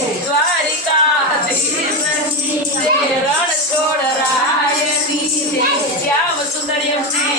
દ્વારિકાધીશ રણ છોડ રાયની શ્યામ સુંદર એમને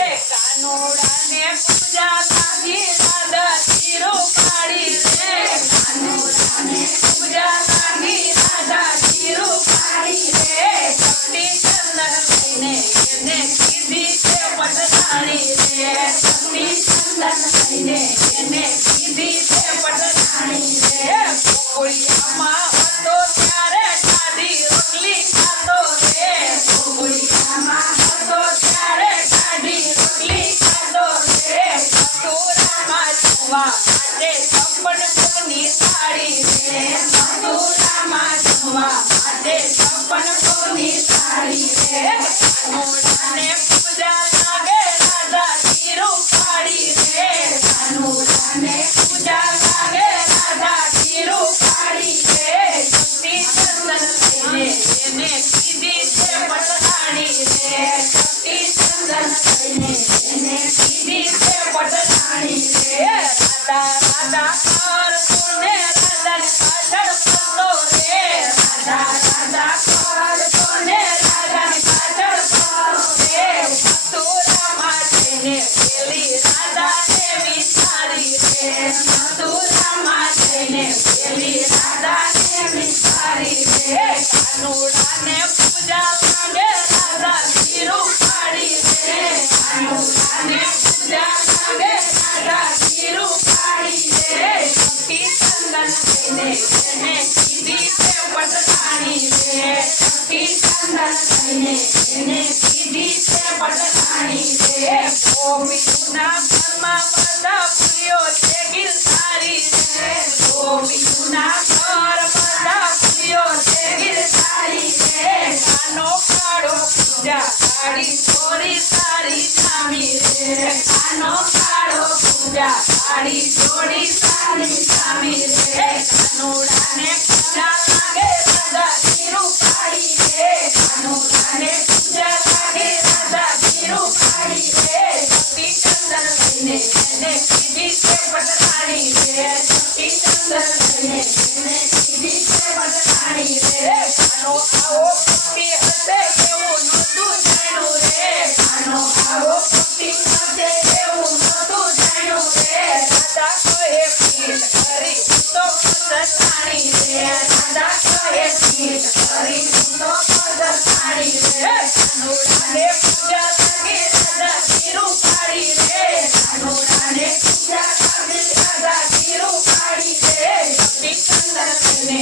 એ કાનોડાને પૂજા લાગી રાધા ચીરો પાડી રે કાનોડાને પૂજા લાગી રાધા ચીરો પાડી રે શક્તિ ચંદન લઈને એને કીધી છે પટરાણી રે શક્તિ ચંદન લઈને એને કીધી છે પટરાણી રે ગોકુળિયામાં હતો ત્યારે ખાધી રોટલી ખાતો રે ગોકુળિયામાં હતો ત્યારે ખાધી રોટલી ખાતો રે મથુરામાં જમવા માટે છપ્પન ભોગની થાળી રે મથુરામાં જમવા માટે છપ્પન ભોગની થાળી રે કાનોડાને પૂજા લાગે રાધા ચીરો પાડી રે કાનોડાને પૂજા લાગે રાધા ચીરો પાડી રે શક્તિ ચંદન લઈને એને કીધી છે પટરાણી રે શક્તિ ચંદન લઈને એને કીધી છે પટરાણી રે રાધા રાધા કર કોને રાધાની પાછળ ફરતો રે રાધા રાધા કર કોને રાધાની પાછળ ફરતો રે મથુરામાં જઈને પેલી રાધાને વિચારી રે મથુરામાં જઈને પેલી રાધાને વિચારી રે કાનોડાને પૂજા લાગે રાધા ચીરો પાડી રે કાનોડાને પૂજા લાગે રાધા ચીરો પાડી રે શક્તિ ચંદન લઈને એને કીધી છે પટરાણી રે શક્તિ ચંદન લઈને એને કીધી છે પટરાણી રે ગોપીના ઘરમાં બધા ફૂલ્યો છે ગિરધારી રે ગોપીના ઘર બધા ફૂલ્યો છે ગિરધારી રે કાનો કાળો પૂજા કાળી ચોરી સારી જામી રે કાનો કાળો પૂજા કાળી ચોરી સારી જામી રે કાનોડાને પૂજા લાગે રાધા ચીરો પાડી રે કાનોડાને પૂજા લાગે રાધા ચીરો પાડી રે શક્તિ ચંદન લઈને એને કીધી છે પટરાણી રે શક્તિ ચંદન લઈને એને કીધી છે પટરાણી રે કાનો આવો ભક્તિ હશે એવું નહોતું જાણ્યું રે કાનો આવો ભક્તિ હશે એવું નહોતું જાણ્યું રે રાધા કહે પીઠ કરી તો પટરાણી રે રાધા કહે પીઠ કરી તો પટરાણી રે કાનોડાને પૂજા લાગે રાધા ચીરો પાડી રે કાનોડાને પૂજા લાગે રાધા ચીરો પાડી રે શક્તિ ચંદન લઈને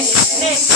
એને